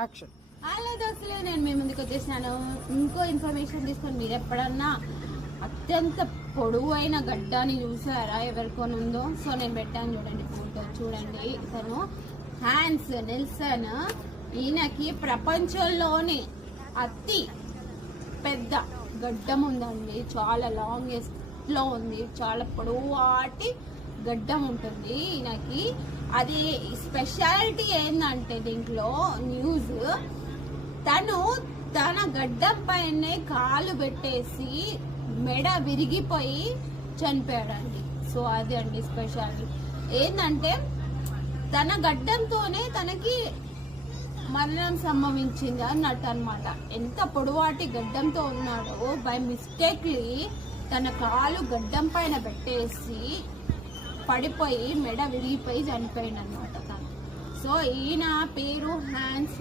Action. Hello దోస్తులు, నేను మీ ముందుకు వచ్చేసినాను ఇంకో ఇన్ఫర్మేషన్ తీసుకొని. మీరు ఎప్పుడన్నా అత్యంత పొడవైన గడ్డాన్ని చూసారా? ఎవరికొని ఉందో? సో నేను పెట్టాను చూడండి, ఫోటో చూడండి. ఇతను హ్యాన్స్ నెల్సన్. ఈయనకి ప్రపంచంలోనే అతి పెద్ద గడ్డం ఉందండి. చాలా లాంగెస్ట్ లో ఉంది, చాలా పొడవాటి గడ్డం ఉంటుంది ఈయనకి. అది స్పెషాలిటీ ఏంటంటే దీంట్లో న్యూస్, తను తన గడ్డం పైనే కాలు పెట్టేసి మెడ విరిగిపోయి చనిపోయాడండి. సో అది అండి స్పెషాలిటీ. ఏంటంటే తన గడ్డంతోనే తనకి మరణం సంభవించింది అన్నట్టు అనమాట. ఎంత పొడవాటి గడ్డంతో ఉన్నాడో, బై మిస్టేక్లీ తన కాలు గడ్డం పైన పెట్టేసి పడిపోయి మెడ విరిగిపోయి చనిపోయింది అనమాట తను. సో ఈయన పేరు హ్యాన్స్